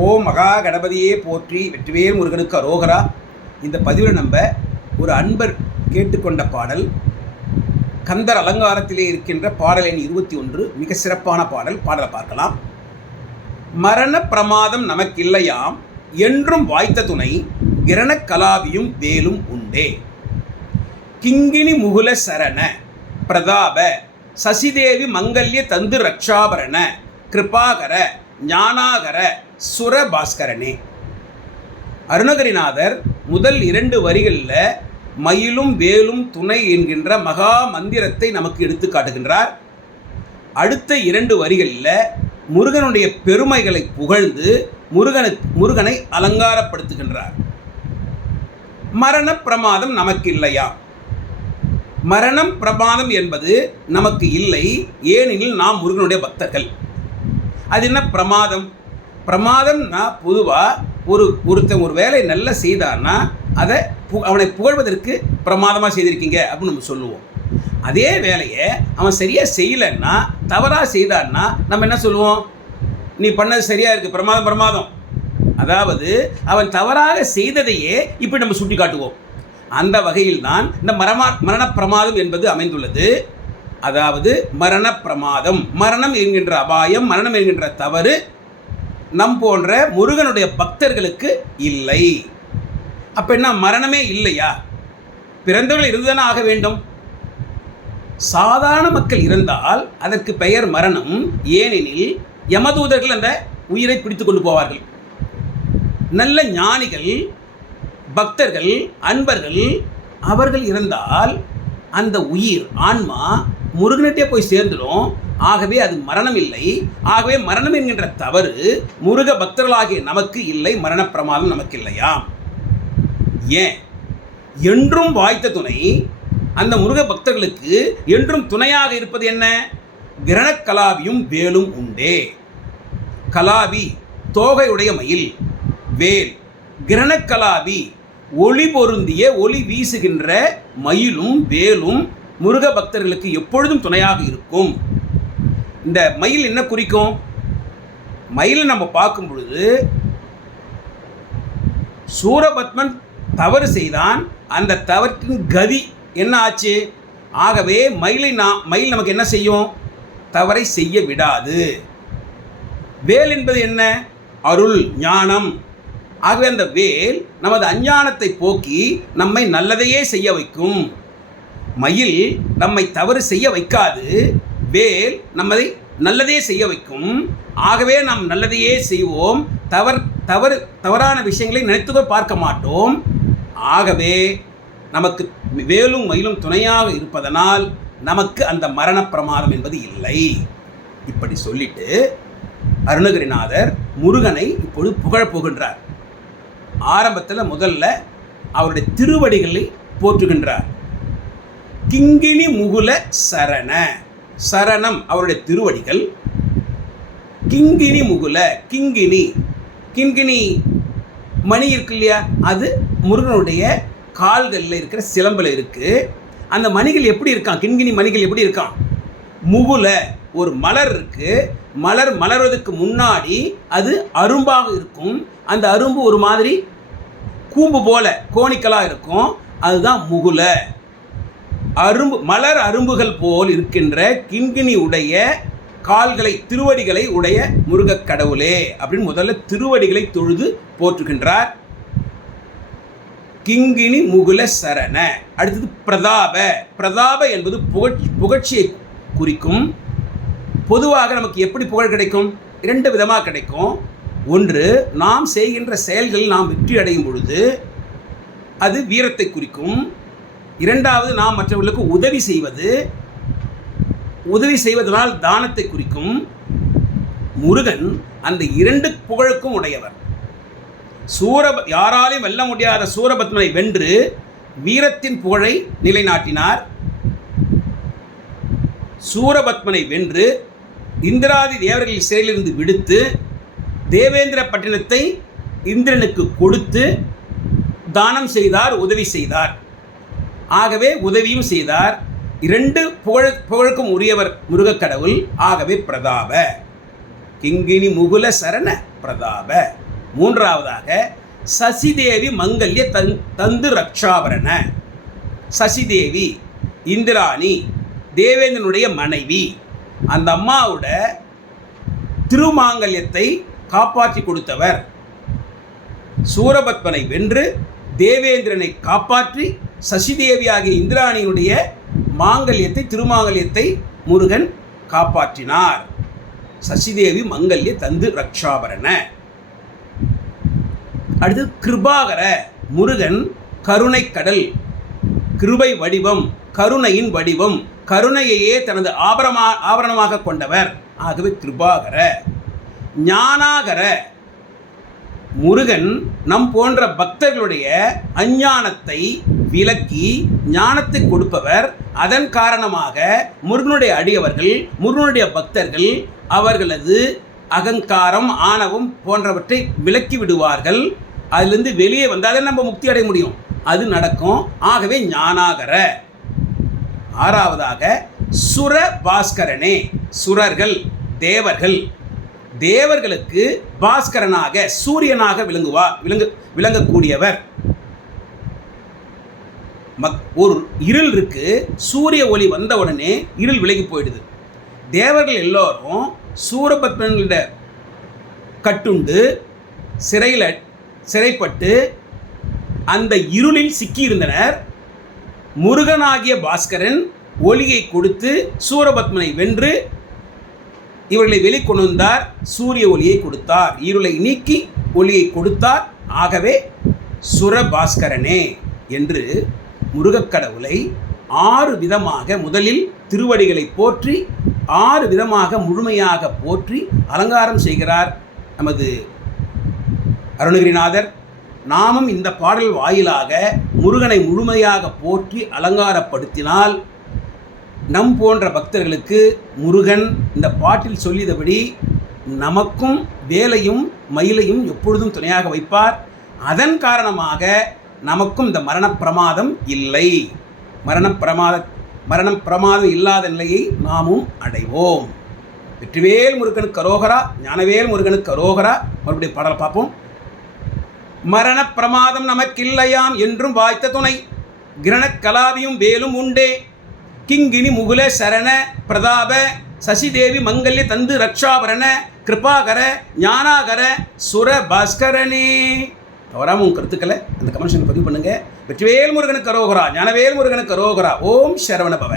ஓம் மகா கணபதியே போற்றி, வெற்றிவேல் முருகனுக்கு அரோகரா. இந்த பதிவில் நம்ம ஒரு அன்பர் கேட்டுக்கொண்ட பாடல், கந்தர் அலங்காரத்திலே இருக்கின்ற பாடல் எண் 21, மிக சிறப்பான பாடல். பாடலை பார்க்கலாம். மரண பிரமாதம் நமக்கில்லையாம், என்றும் வாய்த்த துணை கிரணக் கலாவியும் வேலும் உண்டே. கிங்கினி முகுல சரண பிரதாப சசிதேவி மங்கல்ய தந்து ரக்ஷாபரண கிருபாகர ஞானாகர சுரபாஸ்கரனே. அருணகிரிநாதர் முதல் 2 வரிகளில் மயிலும் வேலும் துணை என்கின்ற மகா மந்திரத்தை நமக்கு எடுத்து காட்டுகின்றார். அடுத்த 2 வரிகளில் முருகனுடைய பெருமைகளை புகழ்ந்து முருகனை அலங்காரப்படுத்துகின்றார். மரண பிரமாதம் நமக்கு இல்லையா? மரணம் பிரமாதம் என்பது நமக்கு இல்லை, ஏனெனில் நாம் முருகனுடைய பக்தர்கள். அது என்ன பிரமாதம்? பிரமாதம்னா பொதுவாக ஒருத்தன் ஒரு வேலையை நல்லா செய்தான்னா அதை அவனை புகழ்வதற்கு பிரமாதமாக செய்திருக்கீங்க அப்படின்னு நம்ம சொல்லுவோம். அதே வேலையை அவன் சரியாக செய்யலைன்னா, தவறாக செய்தான்னா நம்ம என்ன சொல்லுவோம்? நீ பண்ணது சரியாக இருக்குது, பிரமாதம் பிரமாதம். அதாவது அவன் தவறாக செய்ததையே இப்படி நம்ம சுட்டி காட்டுவோம். அந்த வகையில் தான் இந்த மரண பிரமாதம் என்பது அமைந்துள்ளது. அதாவது மரண பிரமாதம், மரணம் என்கின்ற அபாயம், மரணம் என்கின்ற தவறு நம் போன்ற முருகனுடைய பக்தர்களுக்கு இல்லை. அப்போ என்ன, மரணமே இல்லையா? பிறந்தவர்கள் இருந்துதானே ஆக வேண்டும். சாதாரண மக்கள் இருந்தால் அதற்கு பெயர் மரணம். ஏனெனில் யமதூதர்கள் அந்த உயிரை பிடித்து கொண்டு போவார்கள். நல்ல ஞானிகள், பக்தர்கள், அன்பர்கள் அவர்கள் இருந்தால் அந்த உயிர், ஆன்மா முருகனிட்டே போய் சேர்ந்துடும். ஆகவே அது மரணம் இல்லை. ஆகவே மரணம் என்கின்ற தவறு முருக பக்தர்களாகிய நமக்கு இல்லை. மரண பிரமாதம் நமக்கு இல்லையா? ஏன்? என்றும் வாய்த்த துணை, அந்த முருக பக்தர்களுக்கு என்றும் துணையாக இருப்பது என்ன? கிரணக் கலாவியும் வேலும் உண்டே. கலாவி தோகையுடைய மயில், வேல் கிரணக் கலாவி ஒளி பொருந்திய ஒளி வீசுகின்ற மயிலும் வேலும் முருக பக்தர்களுக்கு எப்பொழுதும் துணையாக இருக்கும். இந்த மயில் என்ன குறிக்கும்? மயிலை நம்ம பார்க்கும் பொழுது சூரபத்மன் தவறு செய்தான், அந்த தவற்றின் கதி என்ன ஆச்சு? ஆகவே மயில் நமக்கு என்ன செய்யும்? தவறை செய்ய விடாது. வேல் என்பது என்ன? அருள், ஞானம். ஆகவே அந்த வேல் நமது அஞ்ஞானத்தை போக்கி நம்மை நல்லதையே செய்ய வைக்கும். மயில் நம்மை தவறு செய்ய வைக்காது, வேல் நம்மை நல்லதே செய்ய வைக்கும். ஆகவே நாம் நல்லதையே செய்வோம், தவறான விஷயங்களை நினைத்துக்க பார்க்க மாட்டோம். ஆகவே நமக்கு வேலும் மயிலும் துணையாக இருப்பதனால் நமக்கு அந்த மரண பிரமாதம் என்பது இல்லை. இப்படி சொல்லிட்டு அருணகிரிநாதர் முருகனை இப்பொழுது புகழப் போகின்றார். ஆரம்பத்தில் முதல்ல அவருடைய திருவடிகளை போற்றுகின்றார். கிங்கினி முகுல சரண, சரணம் அவருடைய திருவடிகள். கிங்கினி முகுல, கிங்கினி மணி இருக்கு இல்லையா, அது முருகனுடைய கால்களில் இருக்கிற சிலம்பில் இருக்குது. அந்த மணிகள் எப்படி இருக்கான்? கிங்கினி மணிகள் எப்படி இருக்கான்? முகுல, ஒரு மலர் இருக்குது. மலர்வதற்கு முன்னாடி அது அரும்பாக இருக்கும். அந்த அரும்பு ஒரு மாதிரி கூம்பு போல கோணிக்கலாக இருக்கும். அதுதான் முகுல. மலர் அரும்புகள் போல் இருக்கின்ற கிங்கினி உடைய கால்களை, திருவடிகளை உடைய முருகக் கடவுளே அப்படின்னு முதல்ல திருவடிகளை தொழுது போற்றுகின்றார். கிங்கினி முகுல சரண. அடுத்தது பிரதாப. பிரதாப என்பது புகழ்ச்சியை குறிக்கும். பொதுவாக நமக்கு எப்படி புகழ் கிடைக்கும்? 2 விதமாக கிடைக்கும். ஒன்று, நாம் செய்கின்ற செயல்களில் நாம் வெற்றி அடையும் பொழுது அது வீரத்தை குறிக்கும். இரண்டாவது, நாம் மற்றவர்களுக்கு உதவி செய்வதனால் தானத்தை குறிக்கும். முருகன் அந்த 2 புகழுக்கும் உடையவர். யாராலையும் வெல்ல முடியாத சூரபத்மனை வென்று வீரத்தின் புகழை நிலைநாட்டினார். சூரபத்மனை வென்று இந்திராதி தேவர்களின் சிறையிலிருந்து விடுத்து தேவேந்திர பட்டினத்தை இந்திரனுக்கு கொடுத்து தானம் செய்தார், உதவி செய்தார். ஆகவே உதவியும் செய்தார். 2 புகழுக்கும் உரியவர் முருகக் கடவுள். ஆகவே பிரதாப. கிங்கினி முகுல சரண பிரதாப. மூன்றாவதாக சசிதேவி மங்கல்ய தந்து ரக்ஷாபரண. சசிதேவி இந்திராணி தேவேந்திரனுடைய மனைவி. அந்த அம்மாவோட திருமாங்கல்யத்தை காப்பாற்றி கொடுத்தவர். சூரபத்மனை வென்று தேவேந்திரனை காப்பாற்றி சசிதேவி ஆகிய இந்திராணியினுடைய மாங்கல்யத்தை திருமாங்கல்யத்தை முருகன் காப்பாற்றினார். சசிதேவி மங்கல்ய தந்து ரக்ஷாபரண. அடுத்து கிருபாகர. முருகன் கருணை கடல், கிருபை வடிவம், கருணையின் வடிவம், கருணையையே தனது ஆபரணமாக கொண்டவர். ஆகவே கிருபாகர. ஞானாகர. முருகன் நம் போன்ற பக்தர்களுடைய அஞ்ஞானத்தை விலக்கி ஞானத்தை கொடுப்பவர். அதன் காரணமாக முருகனுடைய அடியவர்கள், முருகனுடைய பக்தர்கள் அவர்களது அகங்காரம், ஆணவம் போன்றவற்றை விலக்கி விடுவார்கள். அதிலிருந்து வெளியே வந்தால் நம்ம முக்தி அடைய முடியும். அது நடக்கும். ஆகவே ஞானாகர. ஆறாவதாக சுர பாஸ்கரனே. சுரர்கள் தேவர்கள். தேவர்களுக்கு பாஸ்கரனாக சூரியனாக விளங்கக்கூடியவர். ஒரு இருள் இருக்கு, சூரிய ஒளி வந்த உடனே இருள் விலகி போயிடுது. தேவர்கள் எல்லோரும் சூரபத்மனிட கட்டுண்டு சிறைப்பட்டு அந்த இருளில் சிக்கியிருந்தனர். முருகனாகிய பாஸ்கரன் ஒளியை கொடுத்து சூரபத்மனை வென்று இவர்களை வெளிக்கொண்டு வந்தார். சூரிய ஒளியை கொடுத்தார், இருளை நீக்கி ஒளியை கொடுத்தார். ஆகவே சுரபாஸ்கரனே என்று முருகக்கடவுளை 6 விதமாக, முதலில் திருவடிகளை போற்றி 6 விதமாக முழுமையாக போற்றி அலங்காரம் செய்கிறார் நமது அருணகிரிநாதர். நாமும் இந்த பாடல் வாயிலாக முருகனை முழுமையாக போற்றி அலங்காரப்படுத்தினால் நம் போன்ற பக்தர்களுக்கு முருகன் இந்த பாட்டில் சொல்லியபடி நமக்கும் வேலையும் மயிலையும் எப்பொழுதும் துணையாக வைப்பார். அதன் காரணமாக நமக்கும் இந்த மரணப்பிரமாதம் இல்லை. மரணப்பிரமாதம் இல்லாத நிலையை நாமும் அடைவோம். வெற்றிவேல் முருகனுக்கு அரோகரா, ஞானவேல் முருகனுக்கு அரோகரா. மறுபடியும் பாடல் பார்ப்போம். மரணப்பிரமாதம் நமக்கில்லையாம் என்றும் வாய்த்த துணை, கிரணக்கலாவியும் வேலும் உண்டே, கிங்கினி முகுல சரண பிரதாப, சசிதேவி மங்கல்ய தந்து ரக்ஷாபரண, கிருபாகர ஞானாகர சுர பாஸ்கரனே. தவறாமல் உங்கள் கருத்துக்களை அந்த கமெண்ட்ஸில் பதிவு பண்ணுங்கள். வெற்றிவேல் முருகனுக்கு அரோகரா, ஞானவேல் முருகனுக்கு அரோகரா. ஓம் சரவண பவ.